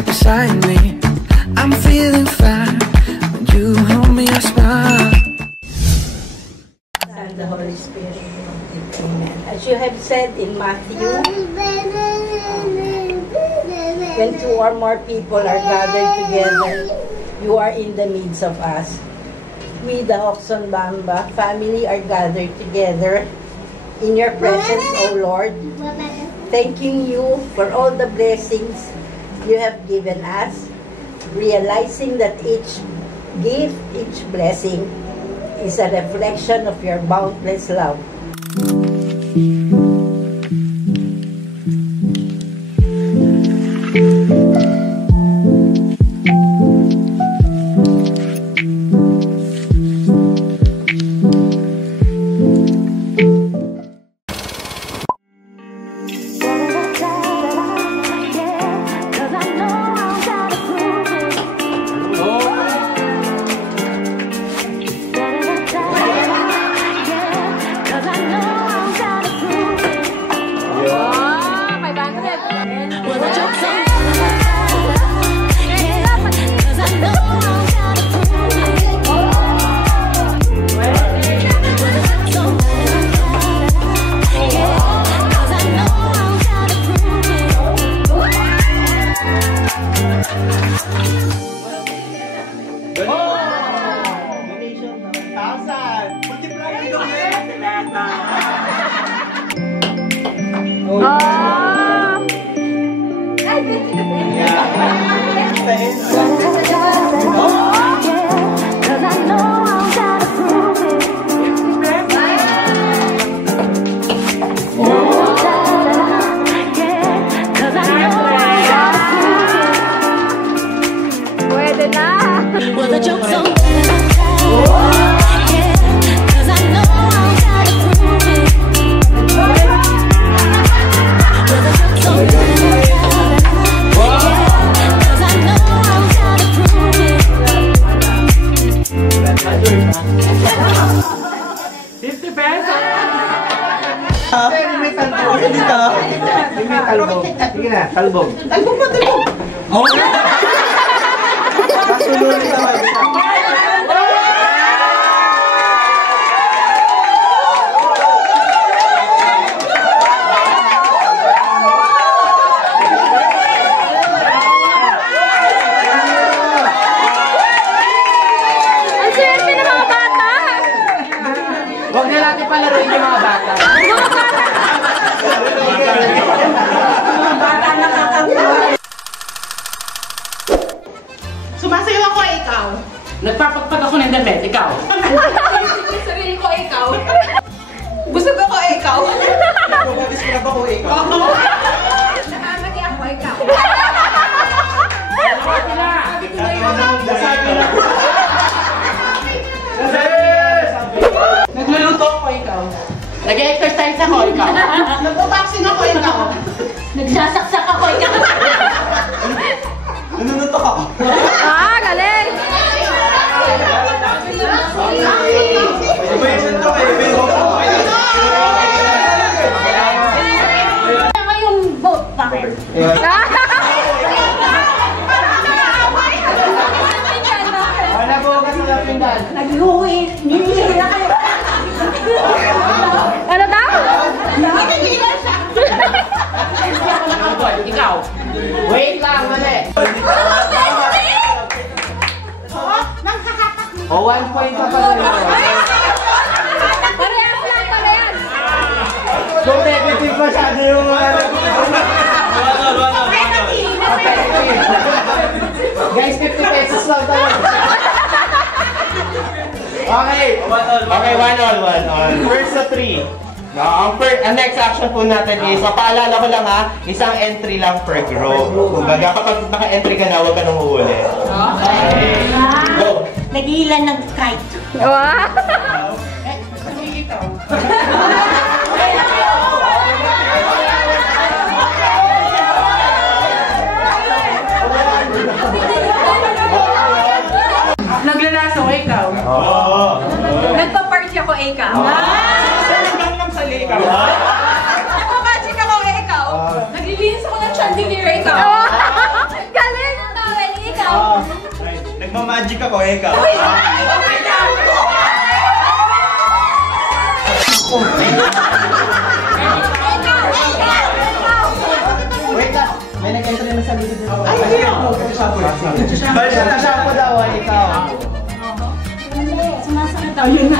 right beside me. I'm feeling fine when you hold me, I smile. And the Holy Spirit. Amen. As you have said in Matthew, when two or more people are gathered together, you are in the midst of us. We, the Hoxton Bamba family, are gathered together in your presence, O Lord, thanking you for all the blessings you have given us, realizing that each gift, each blessing is a reflection of your boundless love. Talbog. Talbog pa, talbog. Oh! Kasunod naman. Ang swerte ng mga bata! Huwag na natin palaruin yung mga bata. Sumasayaw ako, ikaw. Nagpapagpag ako ng damit, ikaw. Sarili ko, ikaw. Busog ako, ikaw. Nagpapag ako, ikaw. Nakangati ako, ikaw. Nagluluto ako, ikaw. Nag-exercise ako, ikaw. Nagpo-boxing ako, ikaw. Nagsasaksak ako, ikaw. Nanunutok ako. Ah, galing! Ano yung boat pa rin? Wala po ka sa lapindan. Nag-uwi, ninihila kayo. Ano daw? Ninihila siya. Ikaw. Wait lang, mali. O, 1 point pa pala yun. Parehas lang, parehas. Kung negative masyado yung Guys, 50 pesos lang talaga. Okay. Okay, 1-all. First to 3. No, ang next action po natin is, papaalala ko lang ha, isang entry lang per group. Kumbaga, kapag naka-entry ka na, huwag ka nang uhuli. Okay. Go. Nagilan ng kite. Wow! Naglalaso, ikaw. Oo. Nagpa-party ako, ikaw. Naggangnam sa ikaw. Nagpa-magic ako, ikaw. Naglilinis ako ng chandelier, ikaw. Galing! magic ako, ikaw. Wait lang. May nag-enter na sa lilit nito. Ay, hindi ako. Balik na shampoo daw, ikaw. Sumasagot daw. Yun na.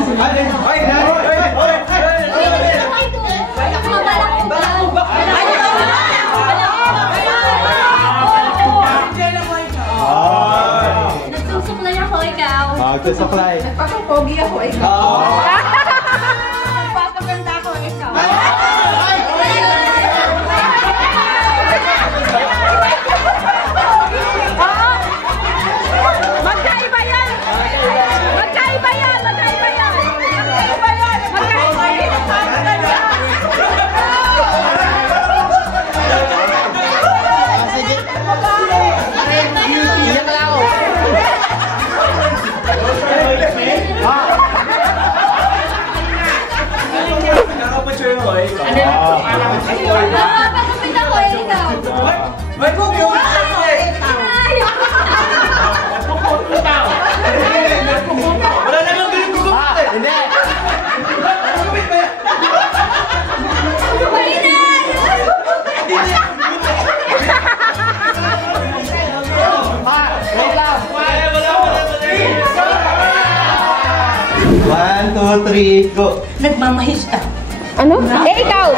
Nagsusuklay ako, ikaw. Nagsusuklay. Nagpapapogi ako, ikaw. Nagpapaganda ako, ikaw. Magkaiba yan! Magkaiba yan! Magkaiba yan! Magkaiba yan! Sige. Iyak lang ako. Nakapatsuyo ko, ikaw. Nagpapagupit ako, ikaw. May kukyo! Wala namang galing gugupit eh! Hindi! Gugupit ba yan? Wait lang! One, two, three, go! Nagmamahis ka. Ano? Ikaw!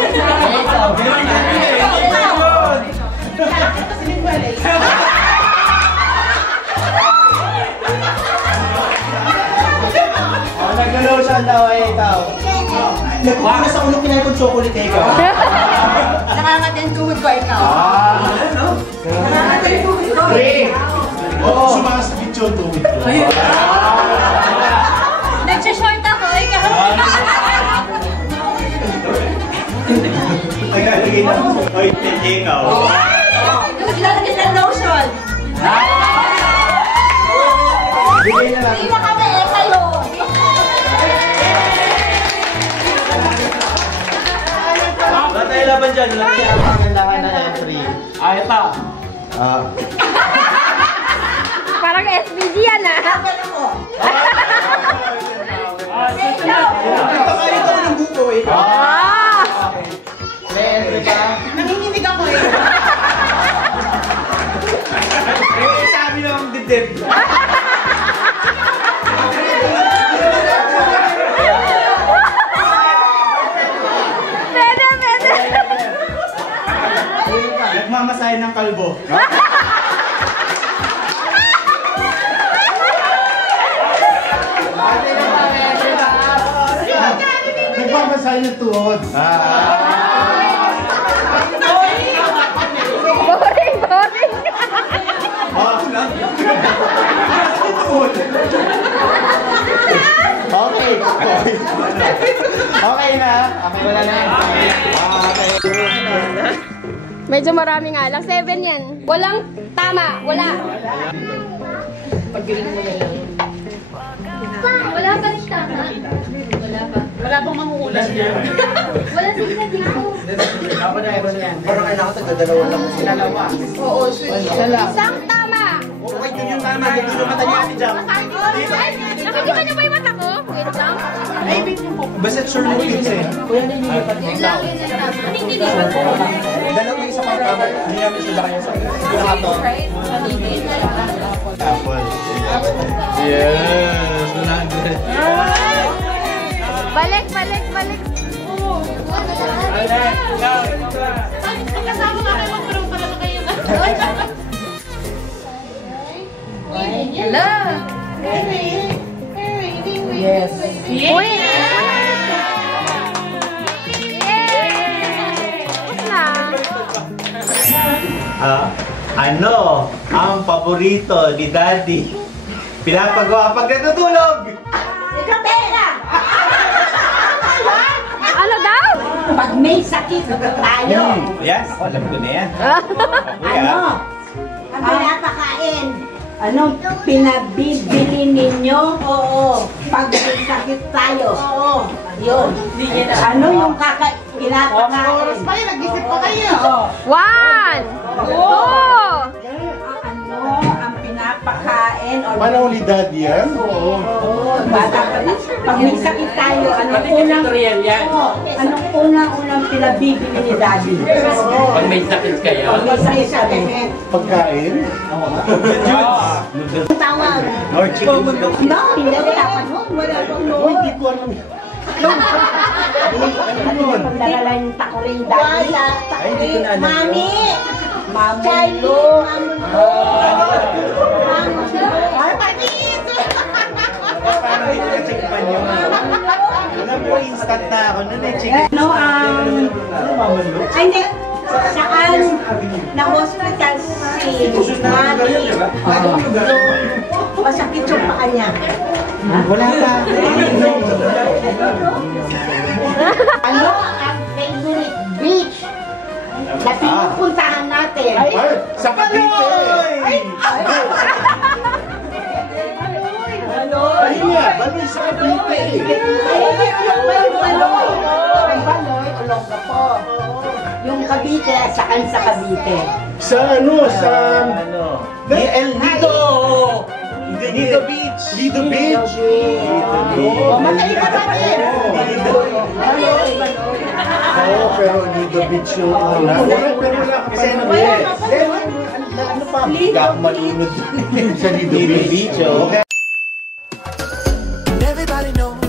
Nag-lotion daw ay ikaw. Nagkuha sa ulo kinain kong chocolate eh ikaw. Nangangatin tuhod ko, ikaw. Nangangatin tuhod ko. 3! Oo. Sumasakit yung tuhod ko. Nagsashort ako, ikaw. Naglalagay ng ointment eh ikaw. Naglalagay ng lotion. Bigay na lang. Hindi na kami, kayo. Wala tayo laban dyan. Wala tayo ang pagandahan na entry. Ito. Parang SPG yan, ah. Ito kayo ito ng buko eh. May entry ka. Nanginginig ako, eh. Sabi ng dibdib. Nagmamasahe ng kalbo. Nagmamasahe ng tuhod. Boring, boring. Okay. Okay na. Okay, wala na. Okay. Medyo marami nga lang. 7 yan. Walang tama. Wala. Wala pa rin tama. Wala pa. Wala pong manguulas niya. Wala sila dito. Parang kailangan tagdadalawa lang. Dalawa. Oo, sweet. Isang tama. Okay, yun yung tama. Dito yung mata niya si Jam. Ay, nakikita niyo ba yung mata ko? Wait lang. Basta sure mo yun eh. Wait lang. Anong nilipat ko? Dalawa yung isa pang tama. Hindi namin sila kaya sa pinakato. Apple. Yes. 100. Balik. Kasama nga kayo, magkaroon pala na kayo. Hello. Yes. Uy! Tapos na. Ano ang paborito ni Daddy? Pinapagawa pag natutulog! Ano daw? Pag may sakit tayo. Yes, alam ko na yan. Ang pinapakain. Anong pinabibili ninyo? Oo. Pag may sakit tayo. Oo. Yun. Ano yung pinapakain? Oras pa yun. Nag-isip pa kayo. 1, 2. Ano ang pinapakain or Panahon ni Daddy yan? Oo. Bata pa lang. Pag may sakit tayo, anong unang pinabibili ni Daddy? Pag may sakit kayo. Pag may sakit kami. Pagkain? Tawag. Or chicken? No, hindi ko tapanood. Wala pang Oh, hindi ko alam. Pagdala yung takoring Daddy. Ay, hindi ko na alam. Mami! Mamulo! Ay, panis! Parang hindi ka check pa niyo. Alam mo, instant na ako nun eh. Chicken. Ano, ay, hindi. Saan na-hospital si Mami? Masakit yung paa niya. Wala pa. Ano ang favorite beach na pinupuntahan natin? Ay, sa Cavite! Ay, Baloy sa Cavite! Baloy, Olongapo. Yung Cavite, saan sa Cavite? Sa ano, sa... El Nido! Nido Beach! Lido Beach! Matay ka ba rin? Oo, pero Lido Beach yung una. Pero wala ka pa naman. Ano pa? Hindi ako malunod sa Lido Beach. Everybody knows